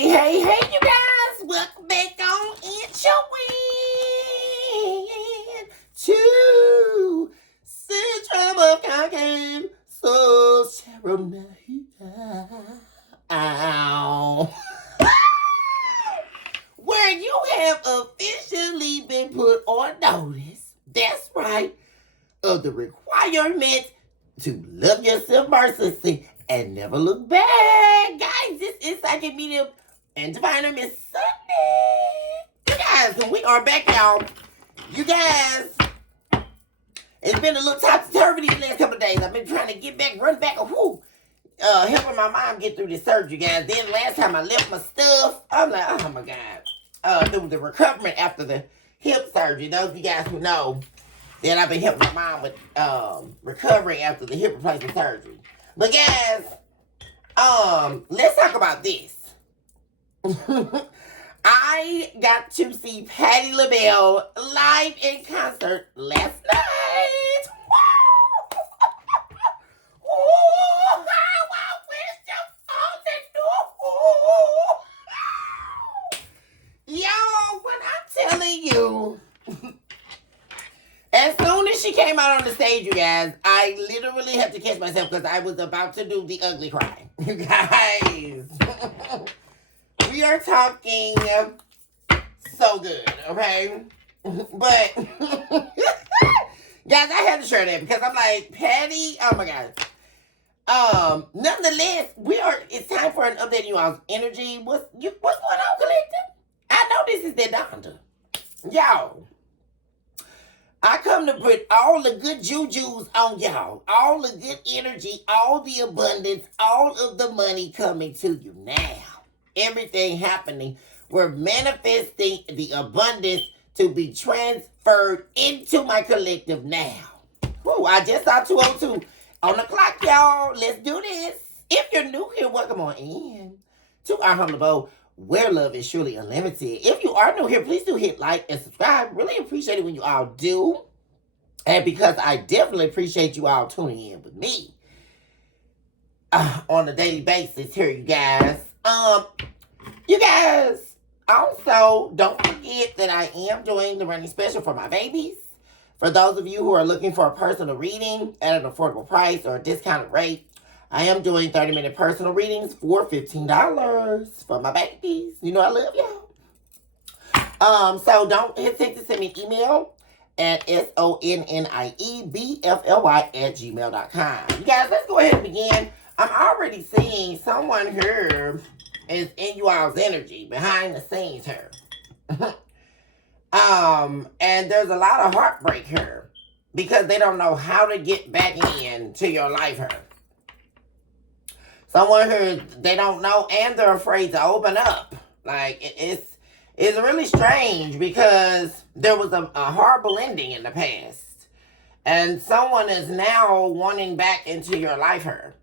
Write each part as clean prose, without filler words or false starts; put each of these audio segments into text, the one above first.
Hey, you guys. Welcome back on It's Your Win to Syndrome of Concave So Ceremony. Ow. Where you have officially been put on notice, that's right, of the requirement to love yourself mercilessly and never look back. Guys, this is Psychic Medium and Diviner Miss Sunday. You guys, we are back, y'all. You guys, it's been a little topsy-turvy these last couple of days. I've been trying to get back, run back, helping my mom get through this surgery, guys. Then last time I left my stuff, I'm like, oh my God. Through the recovery after the hip surgery. Those of you guys who know, then I've been helping my mom with recovering after the hip replacement surgery. But guys, let's talk about this. I got to see Patti LaBelle live in concert last night. Oh, how I wish you all to know. Y'all, when I'm telling you, as soon as she came out on the stage, you guys, I literally had to catch myself because I was about to do the ugly cry. You guys, we are talking so good, okay? But, guys, I had to share that because I'm like, Patti, oh my God. Nonetheless, it's time for an update on you all's energy. What's going on, collective? I know this is the Donda. Y'all. I come to put all the good jujus on y'all. All the good energy, all the abundance, all of the money coming to you now. Everything happening. We're manifesting the abundance to be transferred into my collective now. Woo, I just saw 2:02 on the clock, y'all. Let's do this. If you're new here, welcome on in to our humble abode, where love is surely unlimited. If you are new here, please do hit like and subscribe. Really appreciate it when you all do. And because I definitely appreciate you all tuning in with me on a daily basis here, you guys. You guys, also, don't forget that I am doing the running special for my babies. For those of you who are looking for a personal reading at an affordable price or a discounted rate, I am doing 30-minute personal readings for $15 for my babies. You know I love y'all. So don't hesitate to send me an email at sonniebfly@gmail.com. You guys, let's go ahead and begin. I'm already seeing someone here is in you all's energy behind the scenes here. And there's a lot of heartbreak here because they don't know how to get back into your life here. Someone who they don't know and they're afraid to open up. Like, it's really strange because there was a horrible ending in the past. And someone is now wanting back into your life here.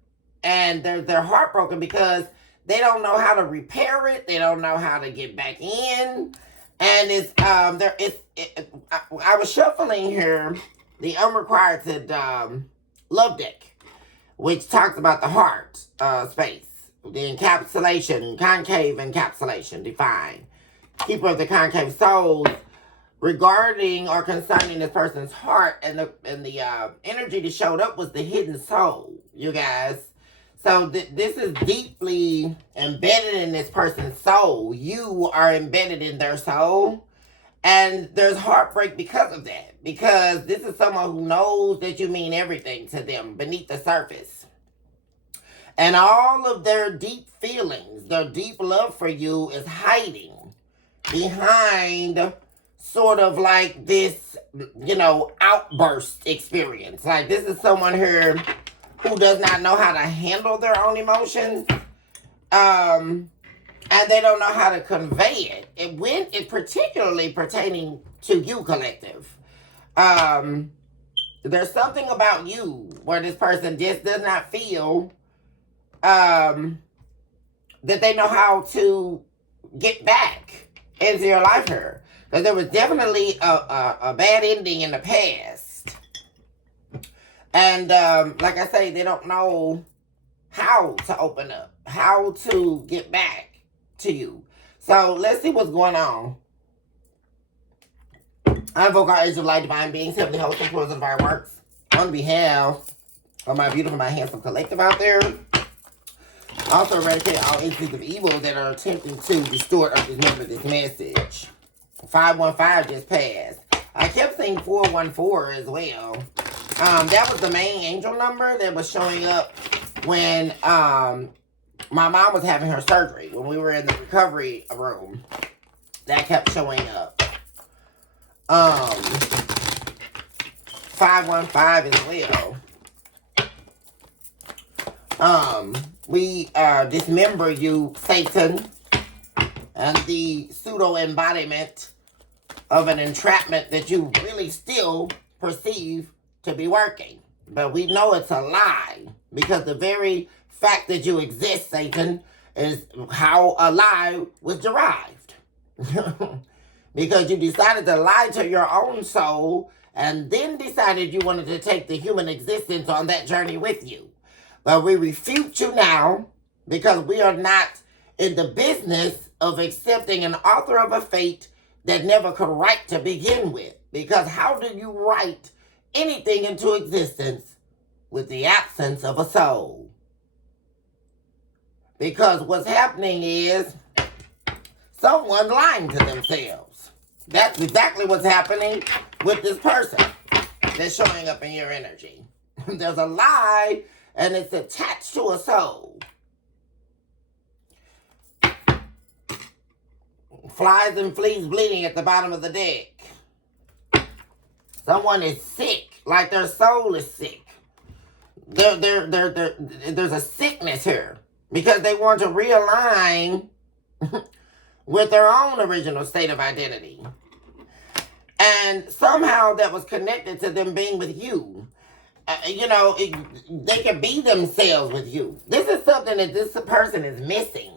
And they're heartbroken because they don't know how to repair it. They don't know how to get back in. And I was shuffling here the unrequited love deck, which talks about the heart space, the encapsulation, concave encapsulation, define. Keeper of the concave souls, regarding or concerning this person's heart, and the energy that showed up was the hidden soul, you guys. So this is deeply embedded in this person's soul. You are embedded in their soul. And there's heartbreak because of that. Because this is someone who knows that you mean everything to them beneath the surface. And all of their deep feelings, their deep love for you is hiding behind sort of like this, outburst experience. Like, this is someone here who does not know how to handle their own emotions. And they don't know how to convey it. When it particularly pertaining to you, collective. There's something about you where this person just does not feel that they know how to get back into your life here. Because there was definitely a bad ending in the past. And like I say, they don't know how to open up, how to get back to you. So let's see what's going on. I invoke our angel light, divine beings, heavenly hosts, and pillars of divine works on behalf of my beautiful, my handsome collective out there. Also eradicate all entities of evil that are attempting to distort or dismember this message. 515 just passed. I kept saying 414 as well. That was the main angel number that was showing up when my mom was having her surgery. When we were in the recovery room, that kept showing up. 515 as well. We dismember you, Satan, and the pseudo embodiment of an entrapment that you really still perceive to be working. But we know it's a lie, because the very fact that you exist, Satan, is how a lie was derived. Because you decided to lie to your own soul and then decided you wanted to take the human existence on that journey with you. But we refute you now, because we are not in the business of accepting an author of a fate that never could write to begin with. Because how do you write anything into existence with the absence of a soul? Because what's happening is someone lying to themselves. That's exactly what's happening with this person that's showing up in your energy. There's a lie, and it's attached to a soul. Flies and fleas bleeding at the bottom of the deck. Someone is sick, like their soul is sick. There's a sickness here, because they want to realign with their own original state of identity. And somehow that was connected to them being with you. They can be themselves with you. This is something that this person is missing.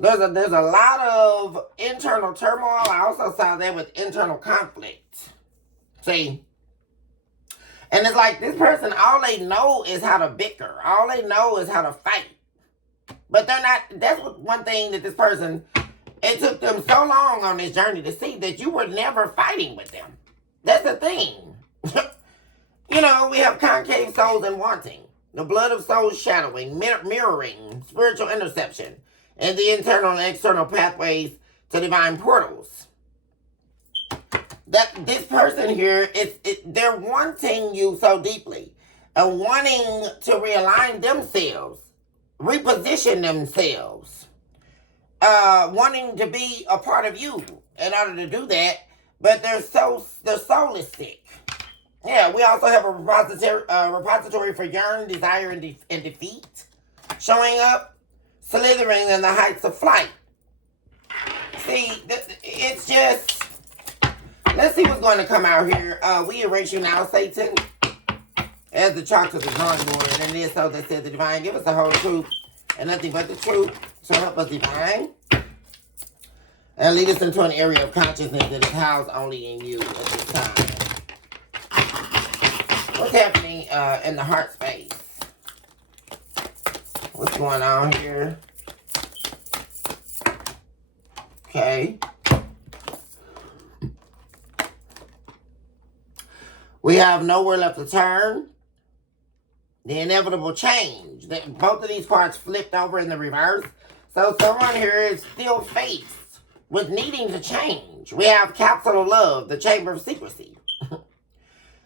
There's a lot of internal turmoil. I also saw that with internal conflict. See? And it's like this person, all they know is how to bicker. All they know is how to fight. But they're not, that's one thing that this person, it took them so long on this journey to see that you were never fighting with them. That's the thing. We have concave souls and wanting. The blood of souls shadowing, mirroring, spiritual interception, and the internal and external pathways to divine portals. That this person here, they're wanting you so deeply, and wanting to realign themselves, reposition themselves, wanting to be a part of you in order to do that, but their soul is sick. Yeah, we also have a repository for yearn, desire, and defeat showing up, slithering in the heights of flight. See, it's just, let's see what's going to come out here. We erase you now, Satan, as the chalk to the drawing board. And it is so that said the divine, give us the whole truth and nothing but the truth. So help us, divine, and lead us into an area of consciousness that is housed only in you at this time. What's happening in the heart space? What's going on here? Okay. We have nowhere left to turn. The inevitable change. Both of these cards flipped over in the reverse. So someone here is still faced with needing to change. We have Capsule of Love, the Chamber of Secrecy.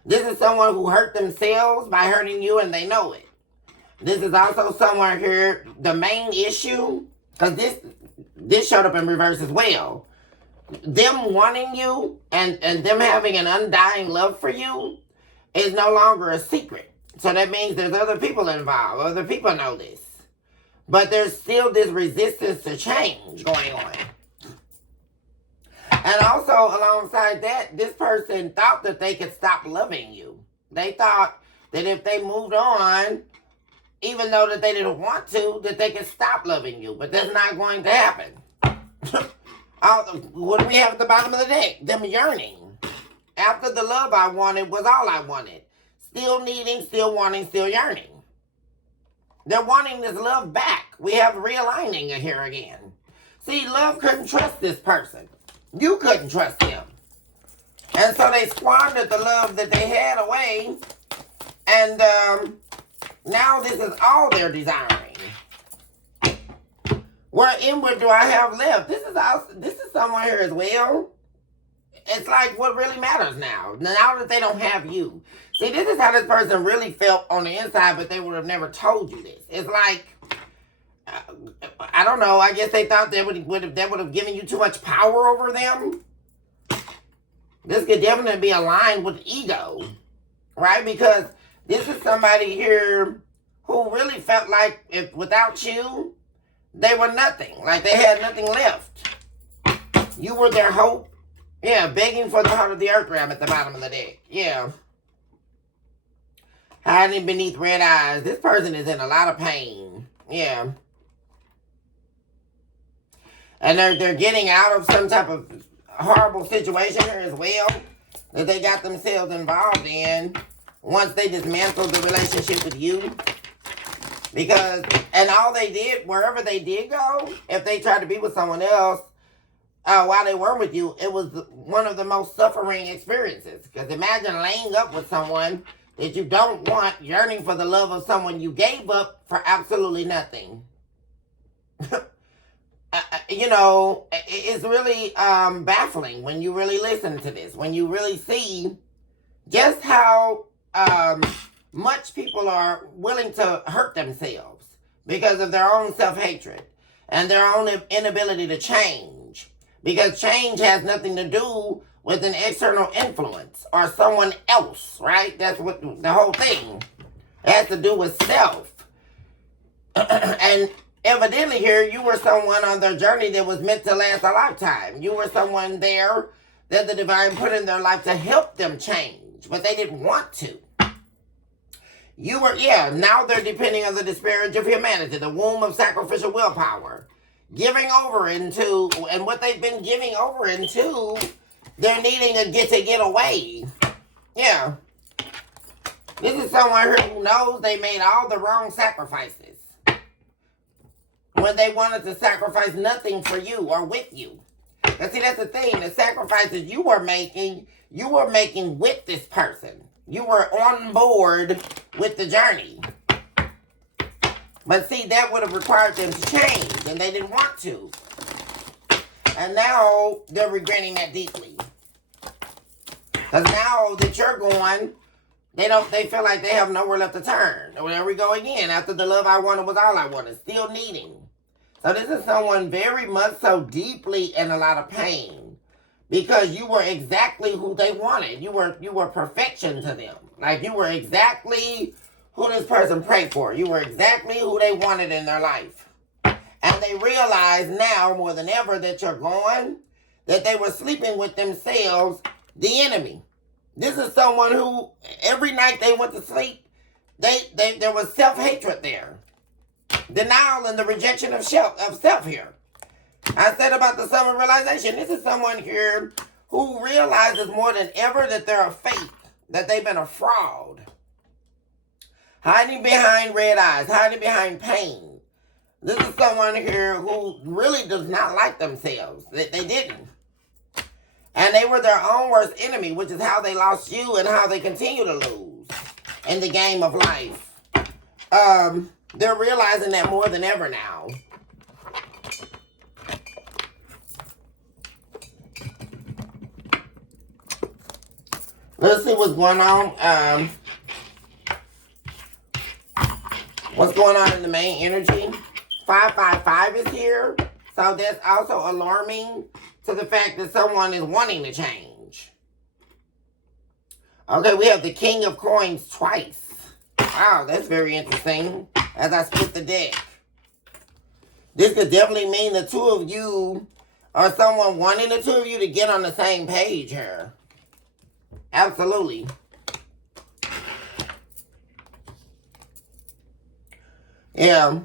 This is someone who hurt themselves by hurting you, and they know it. This is also someone here, the main issue, because this showed up in reverse as well. Them wanting you and them having an undying love for you is no longer a secret. So that means there's other people involved. Other people know this. But there's still this resistance to change going on. And also, alongside that, this person thought that they could stop loving you. They thought that if they moved on, even though that they didn't want to, that they could stop loving you. But that's not going to happen. What do we have at the bottom of the deck? Them yearning. After the love I wanted was all I wanted. Still needing, still wanting, still yearning. They're wanting this love back. We have realigning here again. See, love couldn't trust this person. You couldn't trust him. And so they squandered the love that they had away. And now this is all they're desiring. What inward do I have left? This is someone here as well. It's like what really matters now that they don't have you. See, this is how this person really felt on the inside, but they would have never told you this. It's like, I don't know, I guess they thought that would have given you too much power over them. This could definitely be aligned with ego, right? Because this is somebody here who really felt like if without you, they were nothing. Like they had nothing left. You were their hope. Yeah, begging for the heart of the earth ram at the bottom of the deck. Yeah. Hiding beneath red eyes. This person is in a lot of pain. Yeah. And they're getting out of some type of horrible situation here as well that they got themselves involved in once they dismantled the relationship with you. Because, and all they did, wherever they did go, if they tried to be with someone else, while they were with you, it was one of the most suffering experiences. Because imagine laying up with someone that you don't want, yearning for the love of someone you gave up for absolutely nothing. You know, it's really baffling when you really listen to this, when you really see just how much people are willing to hurt themselves because of their own self-hatred and their own inability to change. Because change has nothing to do with an external influence or someone else, right? That's what the whole thing has to do with self. And evidently here, you were someone on their journey that was meant to last a lifetime. You were someone there that the divine put in their life to help them change, but they didn't want to. You were, now they're depending on the disparage of humanity, the womb of sacrificial willpower. Giving over into, and what they've been giving over into, they're needing to get away. Yeah. This is someone who knows they made all the wrong sacrifices when they wanted to sacrifice nothing for you or with you. And see, that's the thing. The sacrifices you were making with this person. You were on board with the journey. But see, that would have required them to change, and they didn't want to. And now they're regretting that deeply. Because now that you're gone, they feel like they have nowhere left to turn. And there we go again. After the love I wanted was all I wanted, still needing. So this is someone very much so deeply in a lot of pain. Because you were exactly who they wanted. You were perfection to them. Like you were exactly who this person prayed for. You were exactly who they wanted in their life. And they realize now more than ever that you're gone, that they were sleeping with themselves, the enemy. This is someone who every night they went to sleep, there was self-hatred there. Denial and the rejection of self here. I said about the summer realization, this is someone here who realizes more than ever that they're a fake, that they've been a fraud. Hiding behind red eyes, hiding behind pain. This is someone here who really does not like themselves. They didn't. And they were their own worst enemy, which is how they lost you and how they continue to lose in the game of life. They're realizing that more than ever now. Let's see what's going on. What's going on in the main energy? 555 is here. So that's also alarming to the fact that someone is wanting to change. Okay, we have the King of Coins twice. Wow, that's very interesting as I split the deck. This could definitely mean the two of you or someone wanting the two of you to get on the same page here. Absolutely. Yeah.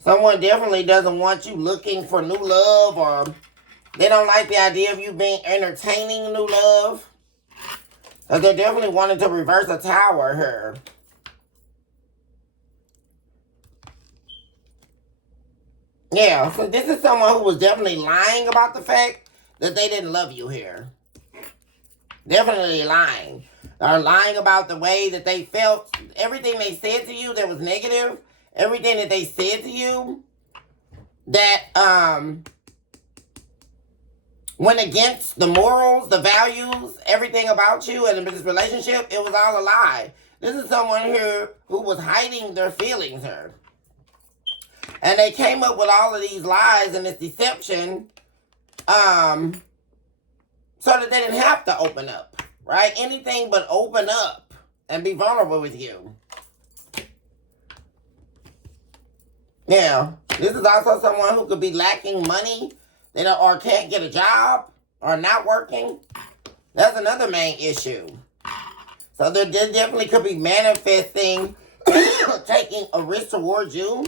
Someone definitely doesn't want you looking for new love, or they don't like the idea of you being entertaining new love. Because they're definitely wanting to reverse a tower here. Yeah, so this is someone who was definitely lying about the fact that they didn't love you here. Definitely lying. Or lying about the way that they felt. Everything they said to you that was negative. Everything that they said to you that went against the morals, the values, everything about you and this relationship, it was all a lie. This is someone here who was hiding their feelings here. And they came up with all of these lies and this deception so that they didn't have to open up, right? Anything but open up and be vulnerable with you. Yeah, this is also someone who could be lacking money, or can't get a job, or not working. That's another main issue. So there definitely could be manifesting, taking a risk towards you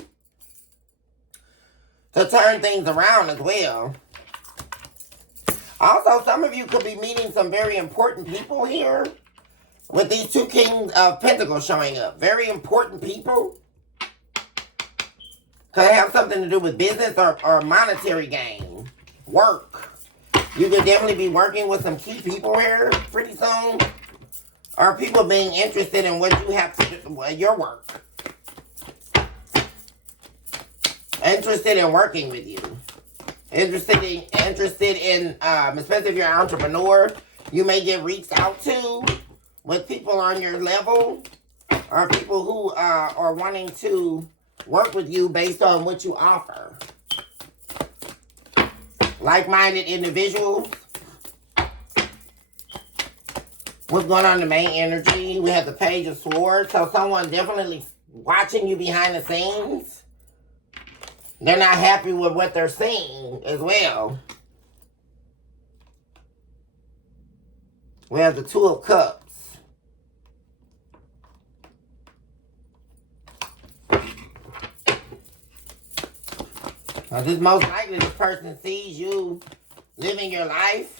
to turn things around as well. Also, some of you could be meeting some very important people here with these two Kings of Pentacles showing up. Very important people. Could have something to do with business or monetary gain. Work. You could definitely be working with some key people here pretty soon. Or people being interested in what you have to do, your work. Interested in working with you. Interested in especially if you're an entrepreneur, you may get reached out to with people on your level. Or people who are wanting to work with you based on what you offer. Like-minded individuals. What's going on in the main energy? We have the Page of Swords. So someone definitely watching you behind the scenes. They're not happy with what they're seeing as well. We have the Two of Cups. This most likely this person sees you living your life.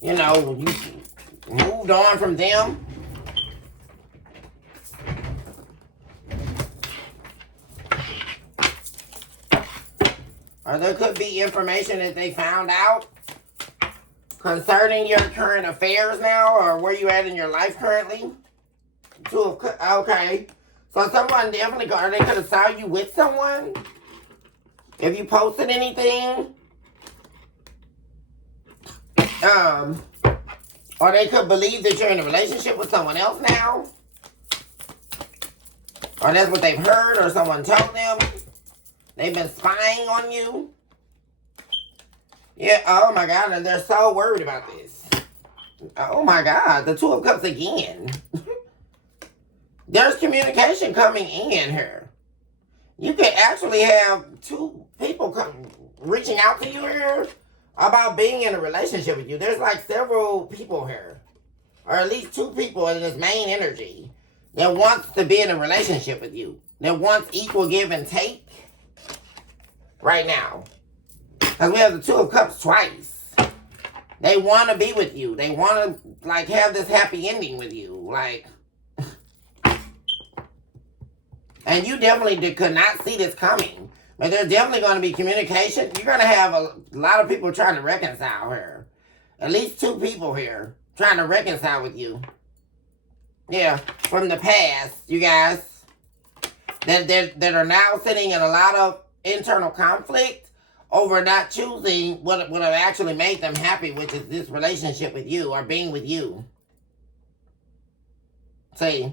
You know, you moved on from them. Or there could be information that they found out concerning your current affairs now, or where you at in your life currently. Okay. So someone definitely, or they could have saw you with someone. If you posted anything, or they could believe that you're in a relationship with someone else now, or that's what they've heard, or someone told them. They've been spying on you. Yeah, oh my God, and they're so worried about this. Oh my God, the Two of Cups again. There's communication coming in here. You could actually have two people reaching out to you here about being in a relationship with you. There's like several people here, or at least two people in this main energy that wants to be in a relationship with you, that wants equal give and take right now. Because we have the Two of Cups twice. They want to be with you. They want to like have this happy ending with you. Like, and you definitely could not see this coming. But there's definitely going to be communication. You're going to have a lot of people trying to reconcile here. At least two people here trying to reconcile with you. Yeah, from the past, you guys. That are now sitting in a lot of internal conflict over not choosing what have actually made them happy, which is this relationship with you or being with you. See?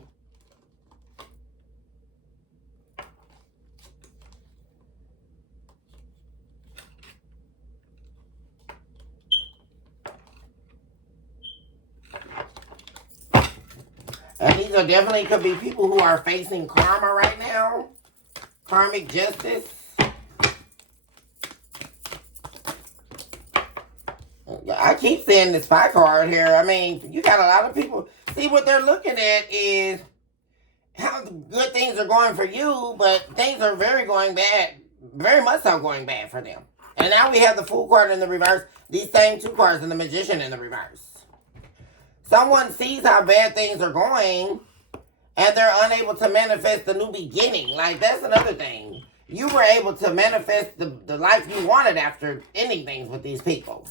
And these are definitely could be people who are facing karma right now. Karmic justice. I keep seeing the spy card here. I mean, you got a lot of people. See, what they're looking at is how good things are going for you, but things are very much so going bad for them. And now we have the Fool card in the reverse. These same two cards and the Magician in the reverse. Someone sees how bad things are going, and they're unable to manifest the new beginning. Like, that's another thing. you were able to manifest the life you wanted after ending things with these people.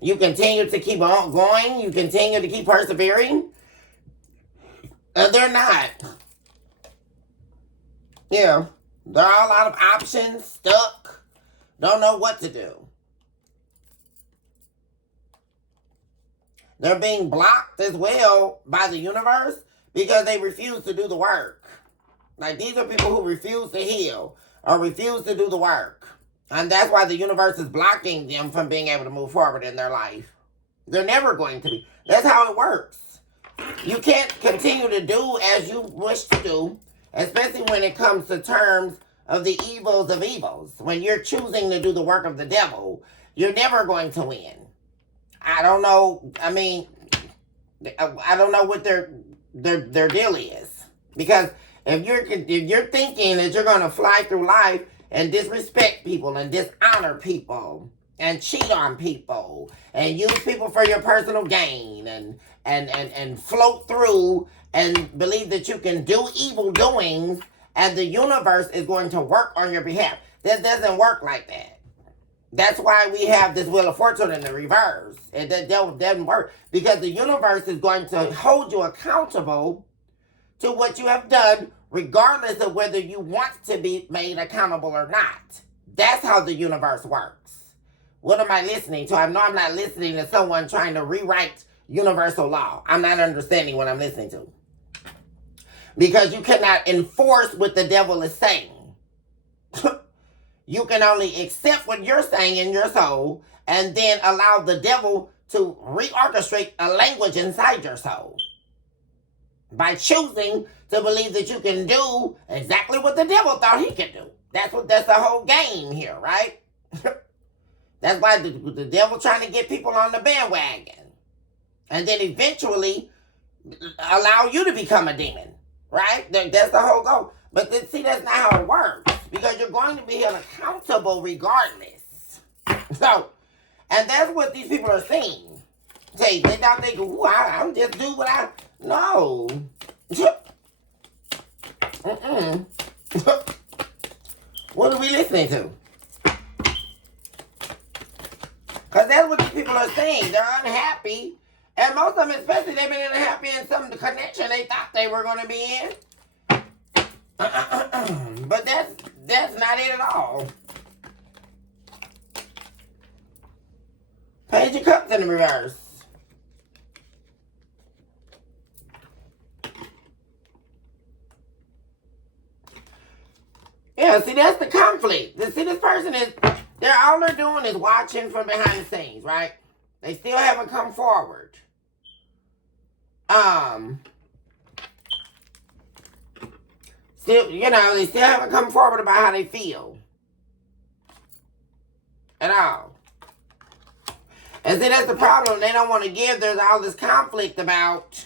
You continue to keep on going. You continue to keep persevering. And they're not. Yeah. They're all out of options, stuck, don't know what to do. They're being blocked as well by the universe because they refuse to do the work. Like, these are people who refuse to heal or refuse to do the work. And that's why the universe is blocking them from being able to move forward in their life. They're never going to be. That's how it works. You can't continue to do as you wish to do, especially when it comes to terms of the evils of evils. When you're choosing to do the work of the devil, you're never going to win. I don't know. I mean, I don't know what their deal is, because if you're thinking that you're gonna fly through life and disrespect people and dishonor people and cheat on people and use people for your personal gain and float through and believe that you can do evil doings and the universe is going to work on your behalf, that doesn't work like that. That's why we have this Wheel of Fortune in the reverse. It doesn't work, because the universe is going to hold you accountable to what you have done, regardless of whether you want to be made accountable or not. That's how the universe works. What am I listening to? I know I'm not listening to someone trying to rewrite universal law. I'm not understanding what I'm listening to. Because you cannot enforce what the devil is saying. You can only accept what you're saying in your soul and then allow the devil to reorchestrate a language inside your soul by choosing to believe that you can do exactly what the devil thought he could do. That's the whole game here, right? That's why the devil trying to get people on the bandwagon and then eventually allow you to become a demon, right? That's the whole goal. But see, that's not how it works, because you're going to be held accountable regardless. So, and that's what these people are saying. Say, they don't think, I'm just do what I... No. What are we listening to? Because that's what these people are saying. They're unhappy. And most of them, especially, they've been unhappy in some connection they thought they were going to be in. But that's not it at all. Page of Cups in the reverse. Yeah, see, that's the conflict. See, this person is, all they're doing is watching from behind the scenes, right? They still haven't come forward. Still, they still haven't come forward about how they feel. At all. And see, that's the problem. They don't want to give. There's all this conflict about,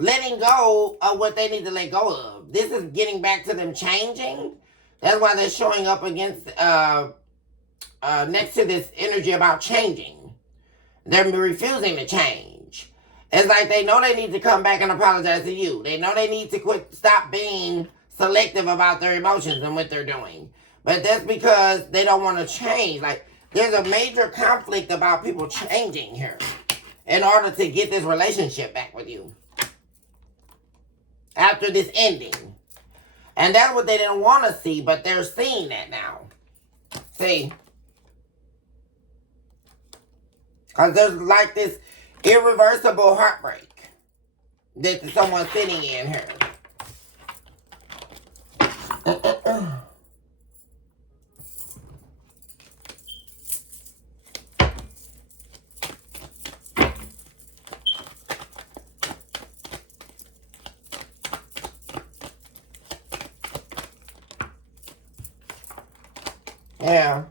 letting go of what they need to let go of. This is getting back to them changing. That's why they're showing up against, next to this energy about changing. They're refusing to change. It's like they know they need to come back and apologize to you. They know they need to stop being selective about their emotions and what they're doing. But that's because they don't want to change. Like, there's a major conflict about people changing here in order to get this relationship back with you after this ending. And that's what they didn't want to see, but they're seeing that now. See? Because there's like this irreversible heartbreak that someone's sitting in here. Yeah.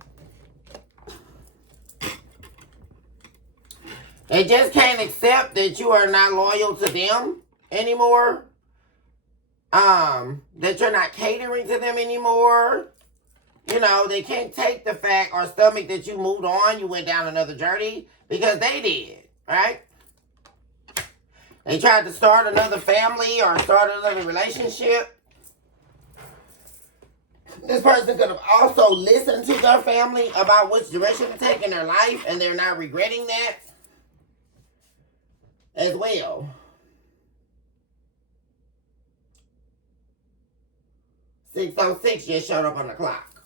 They just can't accept that you are not loyal to them anymore. That you're not catering to them anymore. They can't take the fact or stomach that you moved on, you went down another journey, because they did, right? They tried to start another family or start another relationship. This person could have also listened to their family about which direction to take in their life, and they're not regretting that as well. 6:06 just showed up on the clock.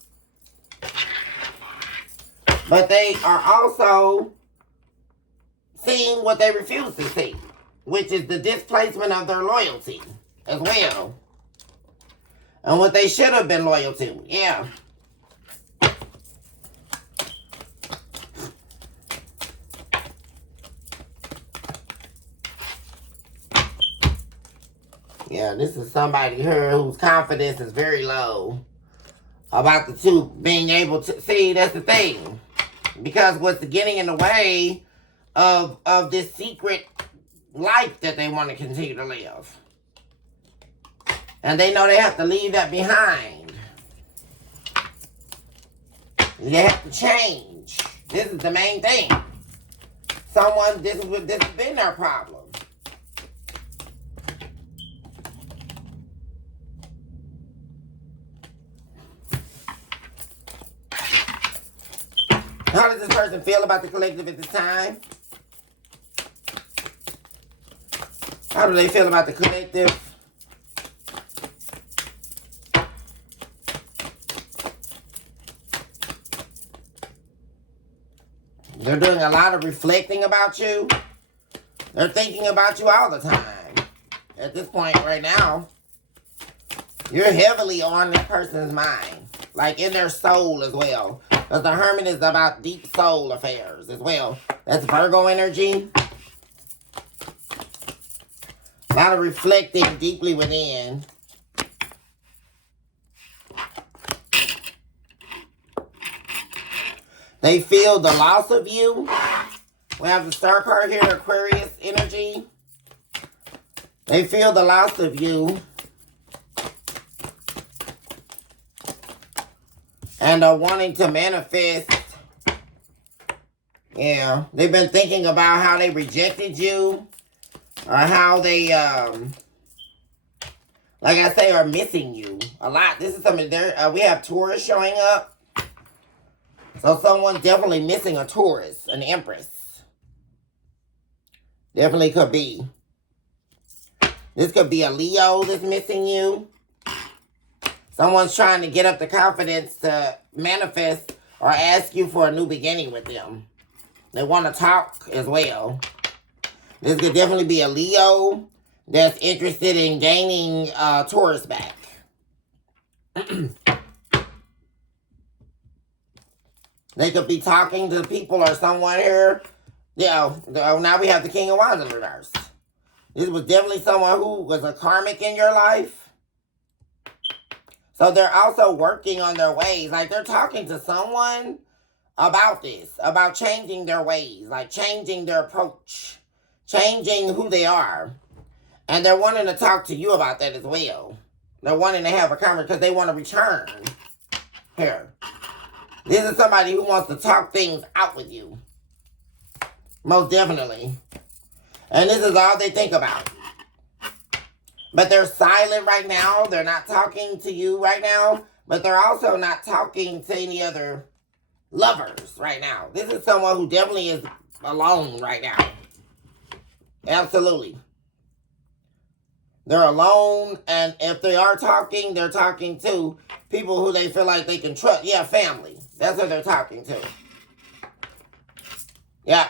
But they are also seeing what they refuse to see, which is the displacement of their loyalty as well. And what they should have been loyal to. Yeah. Yeah, this is somebody here whose confidence is very low about the two being able to see. That's the thing, because what's getting in the way of this secret life that they want to continue to live, and they know they have to leave that behind. They have to change. This is the main thing. This has been their problem. How does this person feel about the collective at this time? How do they feel about the collective? They're doing a lot of reflecting about you. They're thinking about you all the time. At this point right now, you're heavily on this person's mind. Like in their soul as well. Because the Hermit is about deep soul affairs as well. That's Virgo energy. A lot of reflecting deeply within. They feel the loss of you. We have the Star card here, Aquarius energy. They feel the loss of you. And are wanting to manifest. Yeah, they've been thinking about how they rejected you. Or how they, like I say, are missing you a lot. This is something there. We have Taurus showing up. So someone's definitely missing a Taurus, an Empress. Definitely could be. This could be a Leo that's missing you. Someone's trying to get up the confidence to manifest or ask you for a new beginning with them. They want to talk as well. This could definitely be a Leo that's interested in gaining Taurus back. They could be talking to people or someone here. Yeah, now we have the King of Wands in reverse. This was definitely someone who was a karmic in your life. So they're also working on their ways. Like they're talking to someone about this, about changing their ways, like changing their approach, changing who they are. And they're wanting to talk to you about that as well. They're wanting to have a conversation because they want to return here. This is somebody who wants to talk things out with you. Most definitely. And this is all they think about. But they're silent right now. They're not talking to you right now. But they're also not talking to any other lovers right now. This is someone who definitely is alone right now. Absolutely. They're alone. And if they are talking, they're talking to people who they feel like they can trust. Yeah, family. That's what they're talking to. Yeah.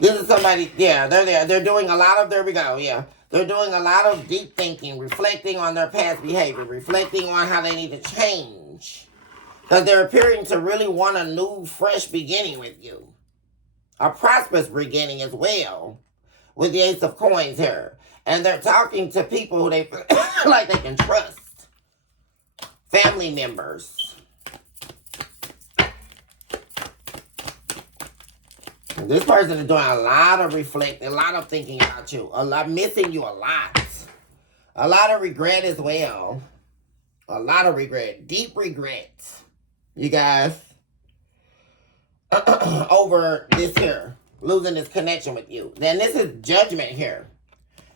This is somebody, yeah, they're there. They're doing a lot of, there we go, yeah. They're doing a lot of deep thinking, reflecting on their past behavior, reflecting on how they need to change. Because they're appearing to really want a new, fresh beginning with you. A prosperous beginning as well. With the Ace of Coins here. And they're talking to people who they feel like they can trust. Family members. This person is doing a lot of reflecting, a lot of thinking about you, a lot missing you a lot of regret as well, a lot of regret, deep regret, you guys, over this here, losing this connection with you. Then this is judgment here.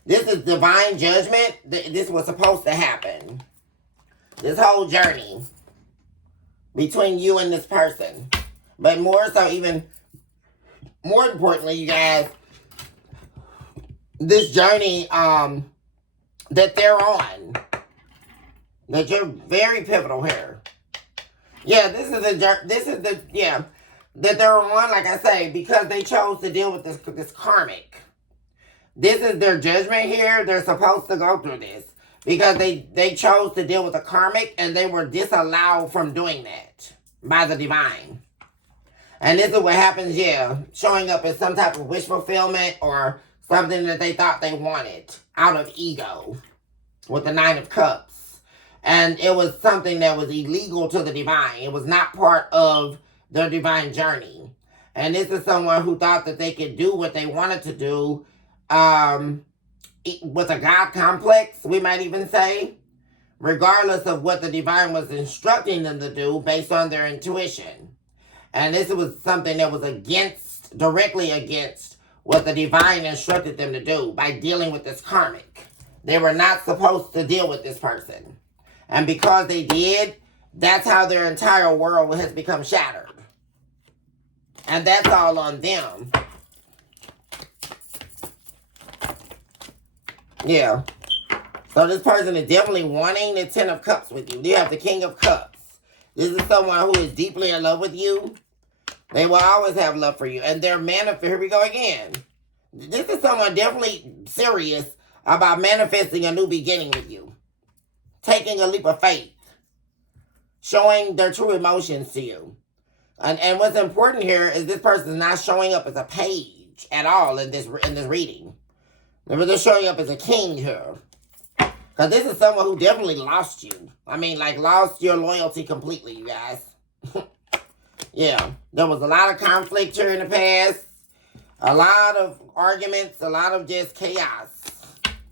This is divine judgment. This was supposed to happen. This whole journey between you and this person. But more so, even more importantly, you guys, this journey that they're on, that you're very pivotal here. Yeah, that they're on, like I say, because they chose to deal with this karmic. This is their judgment here. They're supposed to go through this because they chose to deal with the karmic, and they were disallowed from doing that by the divine. And this is what happens, showing up as some type of wish fulfillment or something that they thought they wanted out of ego with the Nine of Cups. And it was something that was illegal to the divine. It was not part of their divine journey. And this is someone who thought that they could do what they wanted to do with a God complex, we might even say, regardless of what the divine was instructing them to do based on their intuition. And this was something that was directly against what the divine instructed them to do by dealing with this karmic. They were not supposed to deal with this person. And because they did, that's how their entire world has become shattered. And that's all on them. Yeah. So this person is definitely wanting the Ten of Cups with you. You have the King of Cups. This is someone who is deeply in love with you. They will always have love for you. And they're here we go again. This is someone definitely serious about manifesting a new beginning with you. Taking a leap of faith. Showing their true emotions to you. And what's important here is this person is not showing up as a page at all in this reading. They're showing up as a king here. Because this is someone who definitely lost you. I mean, like, lost your loyalty completely, you guys. Yeah. There was a lot of conflict here in the past. A lot of arguments. A lot of just chaos.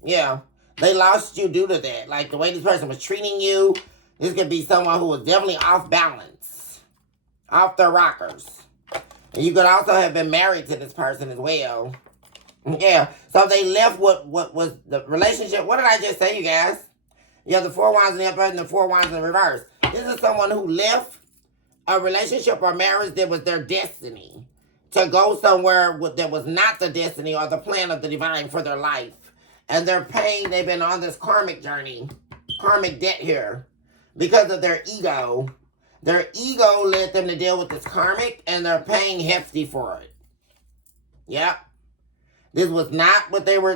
Yeah. They lost you due to that. Like, the way this person was treating you. This could be someone who was definitely off balance. Off their rockers. And you could also have been married to this person as well. Yeah, so they left what was the relationship. What did I just say, you guys? You have the Four Wands in the upright and the Four Wands in reverse. This is someone who left a relationship or marriage that was their destiny to go somewhere that was not the destiny or the plan of the divine for their life. And they're paying, they've been on this karmic journey, karmic debt here, because of their ego. Their ego led them to deal with this karmic, and they're paying hefty for it. Yep. This was not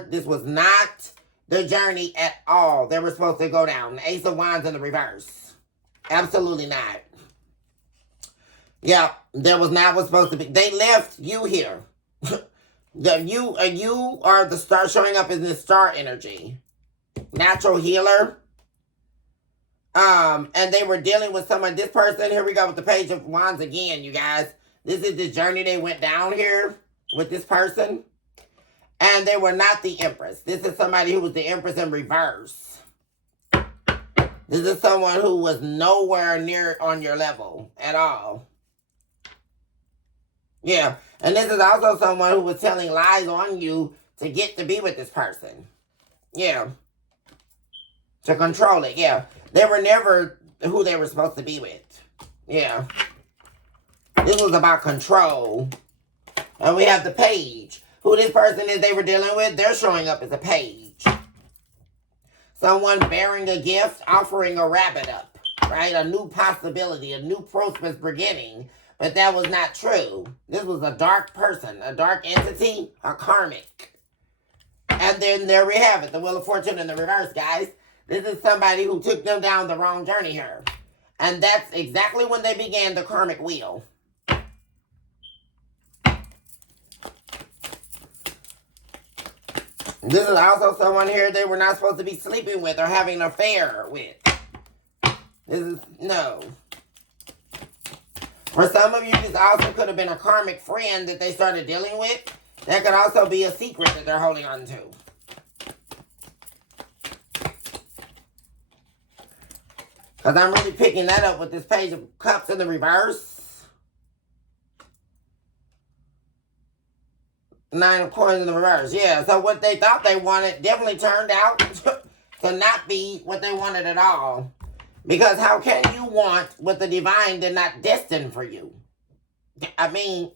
this was not their journey at all. They were supposed to go down. The Ace of Wands in the reverse. Absolutely not. Yeah, there was not what's supposed to be. They left you here. You are the star showing up in this star energy. Natural healer. And they were dealing with someone, this person, here we go with the Page of Wands again, you guys. This is the journey they went down here with this person. And they were not the Empress. This is somebody who was the Empress in reverse. This is someone who was nowhere near on your level at all. Yeah. And this is also someone who was telling lies on you to get to be with this person. Yeah. To control it. Yeah. They were never who they were supposed to be with. Yeah. This was about control. And we have the Page. Who this person is they were dealing with, they're showing up as a page. Someone bearing a gift, offering a rabbit up, right? A new possibility, a new prosperous beginning. But that was not true. This was a dark person, a dark entity, a karmic. And then there we have it, the Wheel of Fortune in the reverse, guys. This is somebody who took them down the wrong journey here. And that's exactly when they began the karmic wheel. This is also someone here they were not supposed to be sleeping with or having an affair with. This is, no. For some of you, this also could have been a karmic friend that they started dealing with. That could also be a secret that they're holding on to. Because I'm really picking that up with this Page of Cups in the reverse. Nine of coins in the reverse. Yeah, so what they thought they wanted definitely turned out to not be what they wanted at all. Because how can you want what the divine did not destine for you? I mean,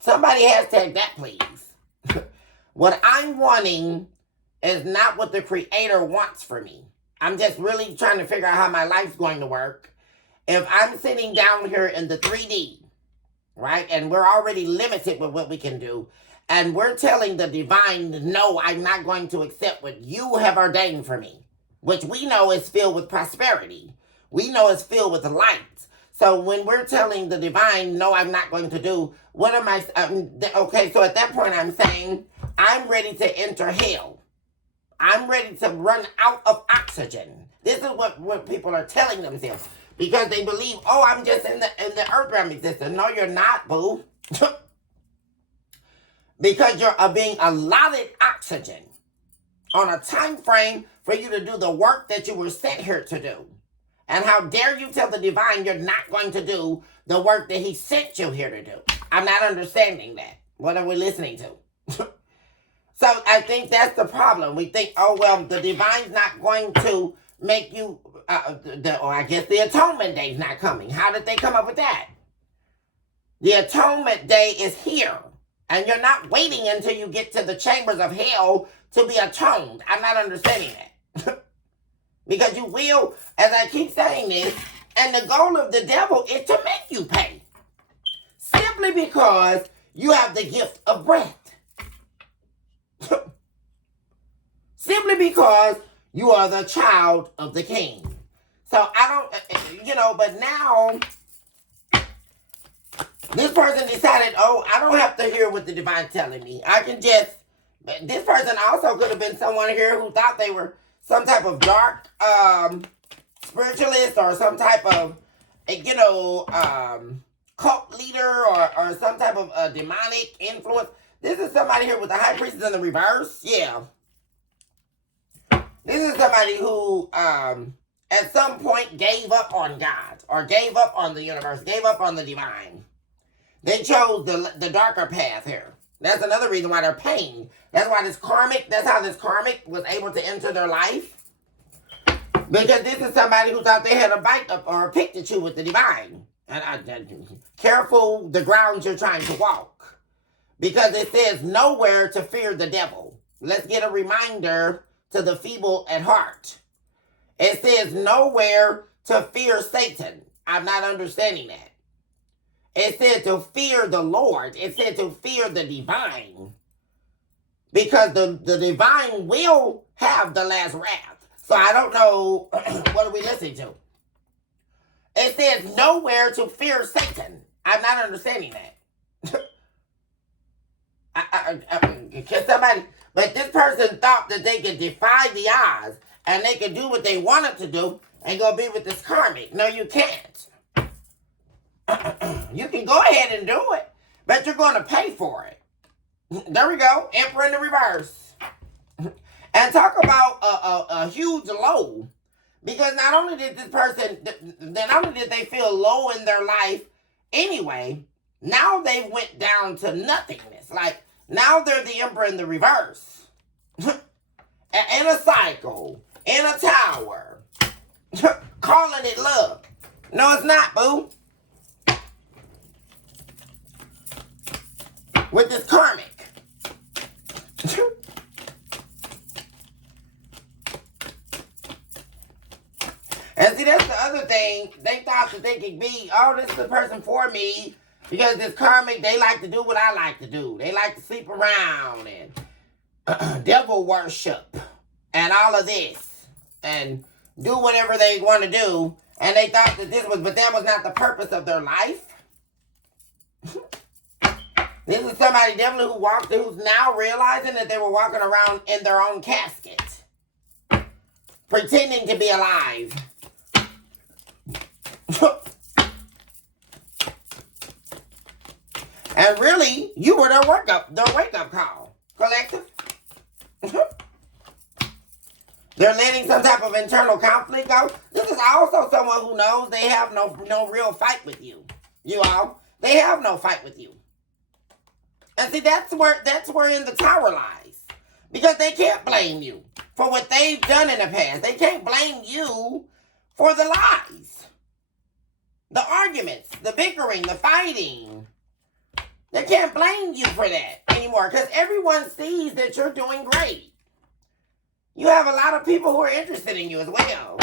somebody hashtag that, please. What I'm wanting is not what the creator wants for me. I'm just really trying to figure out how my life's going to work. If I'm sitting down here in the 3D, right, and we're already limited with what we can do, and we're telling the divine, no, I'm not going to accept what you have ordained for me, which we know is filled with prosperity. We know it's filled with light. So when we're telling the divine, no, I'm not going to do, what am I, okay, so at that point I'm saying, I'm ready to enter hell. I'm ready to run out of oxygen. This is what people are telling themselves. Because they believe, oh, I'm just in the earth realm existence. No, you're not, boo. Because you're being allotted oxygen on a time frame for you to do the work that you were sent here to do. And how dare you tell the divine you're not going to do the work that he sent you here to do? I'm not understanding that. What are we listening to? So I think that's the problem. We think, oh, well, the divine's not going to make you, or I guess the atonement day is not coming. How did they come up with that? The atonement day is here. And you're not waiting until you get to the chambers of hell to be atoned. I'm not understanding that. Because you will, as I keep saying this, and the goal of the devil is to make you pay. Simply because you have the gift of breath. Simply because you are the child of the king. So I don't, but now this person decided, oh, I don't have to hear what the divine's telling me. I can just, this person also could have been someone here who thought they were some type of dark spiritualist or some type of, cult leader or some type of demonic influence. This is somebody here with the high priestess in the reverse. Yeah. This is somebody who at some point gave up on God or gave up on the universe, gave up on the divine. They chose the darker path here. That's another reason why they're paying. That's why that's how this karmic was able to enter their life. Because this is somebody who thought they had a bite up or a pick to chew with the divine. And careful the ground you're trying to walk. Because it says nowhere to fear the devil. Let's get a reminder to the feeble at heart. It says nowhere to fear Satan. I'm not understanding that. It said to fear the Lord. It said to fear the divine. Because the divine will have the last wrath. So I don't know, what are we listening to? It says nowhere to fear Satan. I'm not understanding that. Can somebody, but this person thought that they could defy the odds and they could do what they wanted to do and go be with this karmic. No, you can't. You can go ahead and do it, but you're going to pay for it. There we go. Emperor in the reverse. And talk about a huge low. Because not only did this person, not only did they feel low in their life anyway, now they went down to nothingness. Like, now they're the emperor in the reverse. In a cycle. In a tower. Calling it love. No, it's not, boo. With this karmic. And see, that's the other thing. They thought that they could be, oh, this is the person for me. Because this karmic, they like to do what I like to do. They like to sleep around and devil worship and all of this. And do whatever they want to do. And they thought that but that was not the purpose of their life. This is somebody definitely who's now realizing that they were walking around in their own casket. Pretending to be alive. And really, you were their wake-up call. Collective. They're letting some type of internal conflict go. This is also someone who knows they have no real fight with you. You all. They have no fight with you. And see, that's where in the tower lies. Because they can't blame you for what they've done in the past. They can't blame you for the lies, the arguments, the bickering, the fighting. They can't blame you for that anymore because everyone sees that you're doing great. You have a lot of people who are interested in you as well.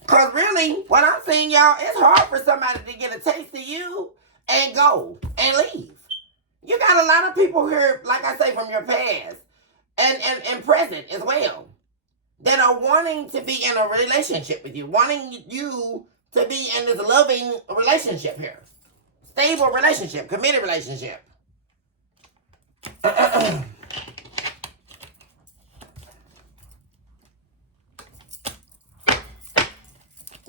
Because really, what I'm seeing, y'all, it's hard for somebody to get a taste of you and go and leave. You got a lot of people here, like I say, from your past and present as well, that are wanting to be in a relationship with you, wanting you to be in this loving relationship here. Stable relationship, committed relationship.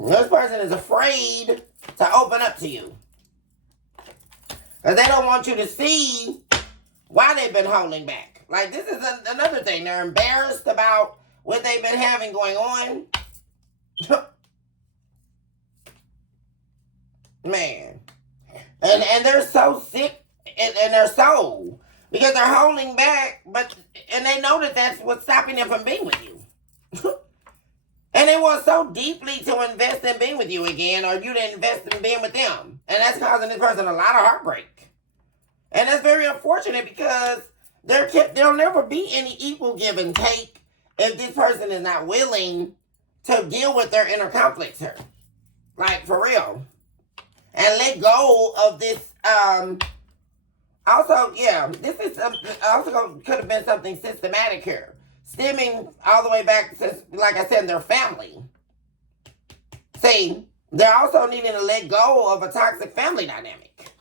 This person is afraid to open up to you. Because they don't want you to see why they've been holding back. Like, this is another thing. They're embarrassed about what they've been having going on. Man. And they're so sick in their soul. Because they're holding back, and they know that that's what's stopping them from being with you. And they want so deeply to invest in being with you again, or you to invest in being with them. And that's causing this person a lot of heartbreak. And that's very unfortunate because there'll never be any equal give and take if this person is not willing to deal with their inner conflicts here. Like, for real. And let go of this, also, yeah, this is also could have been something systematic here. Stemming all the way back since, like I said, their family. See, they're also needing to let go of a toxic family dynamic.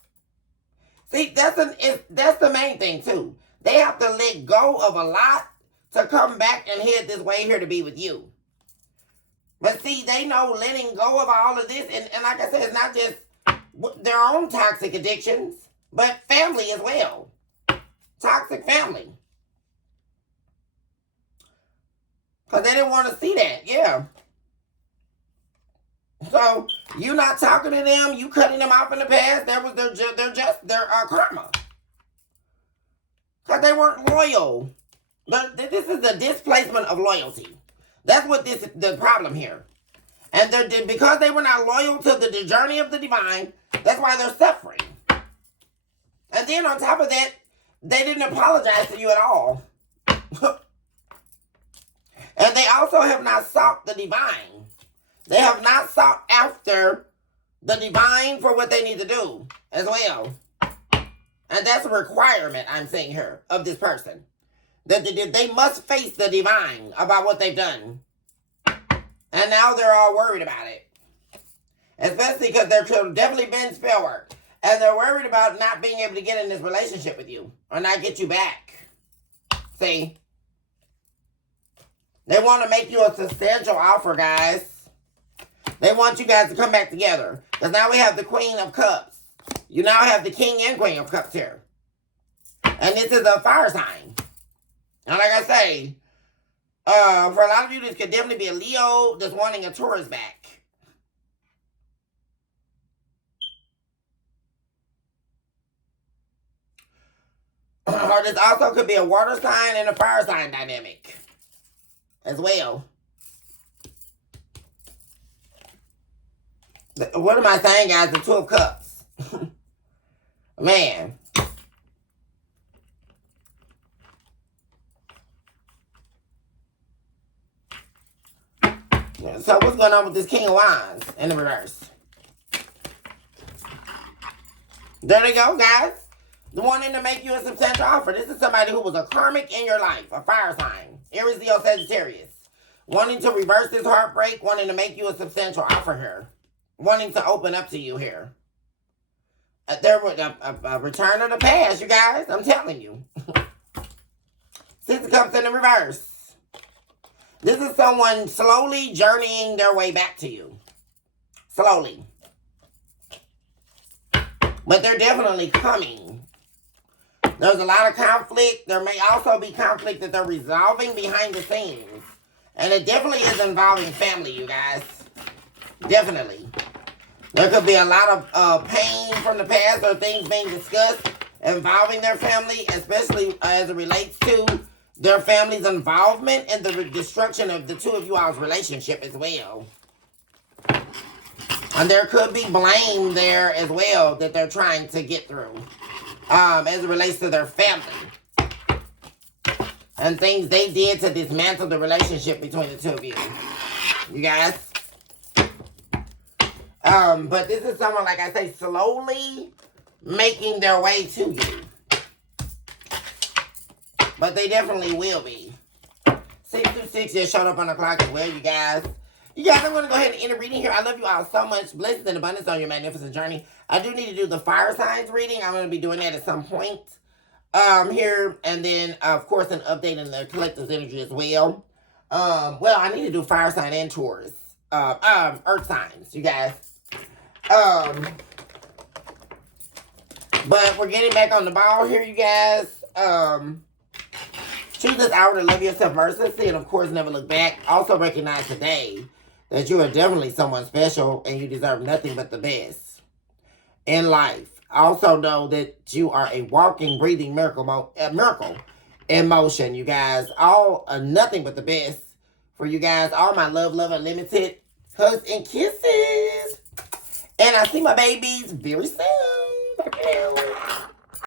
See, that's the main thing too. They have to let go of a lot to come back and head this way here to be with you. But see, they know letting go of all of this, and like I said, it's not just their own toxic addictions, but family as well. Toxic family. Because they didn't want to see that, yeah. So, you not talking to them, you cutting them off in the past, that was their karma. Because they weren't loyal. This is the displacement of loyalty. That's what the problem here. And because they were not loyal to the journey of the divine, that's why they're suffering. And then on top of that, they didn't apologize to you at all. And they also have not sought the divine. They have not sought after the divine for what they need to do as well. And that's a requirement, I'm saying here, of this person. That they must face the divine about what they've done. And now they're all worried about it. Especially because they're definitely been spell work. And they're worried about not being able to get in this relationship with you. Or not get you back. See? They want to make you a substantial offer, guys. They want you guys to come back together. Because now we have the Queen of Cups. You now have the King and Queen of Cups here. And this is a fire sign. And like I say, for a lot of you, this could definitely be a Leo that's wanting a Taurus back. Or this also could be a water sign and a fire sign dynamic as well. What am I saying, guys? The Two of Cups. Man. So what's going on with this King of Wands in the reverse? There they go, guys. The wanting to make you a substantial offer. This is somebody who was a karmic in your life. A fire sign. Aries, Leo, Sagittarius. Wanting to reverse this heartbreak. Wanting to make you a substantial offer here. Wanting to open up to you here. There was a return of the past, you guys. I'm telling you. Six of Cups in the reverse. This is someone slowly journeying their way back to you. Slowly. But they're definitely coming. There's a lot of conflict. There may also be conflict that they're resolving behind the scenes. And it definitely is involving family, you guys. Definitely. There could be a lot of pain from the past or things being discussed involving their family, especially as it relates to their family's involvement in the destruction of the two of you all's relationship as well. And there could be blame there as well that they're trying to get through as it relates to their family. And things they did to dismantle the relationship between the two of you. You guys? But this is someone, like I say, slowly making their way to you. But they definitely will be. 626 just showed up on the clock as well, you guys. You guys, I'm going to go ahead and end the reading here. I love you all so much. Blessings and abundance on your magnificent journey. I do need to do the fire signs reading. I'm going to be doing that at some point here. And then, of course, an update in the collective's energy as well. Well, I need to do fire sign and Taurus. Earth signs, you guys. But we're getting back on the ball here, you guys. Choose this hour to love yourself mercilessly and, of course, never look back. Also recognize today that you are definitely someone special and you deserve nothing but the best in life. Also know that you are a walking, breathing miracle in motion, you guys. All nothing but the best for you guys. All my love, unlimited hugs and kisses. And I see my babies very soon.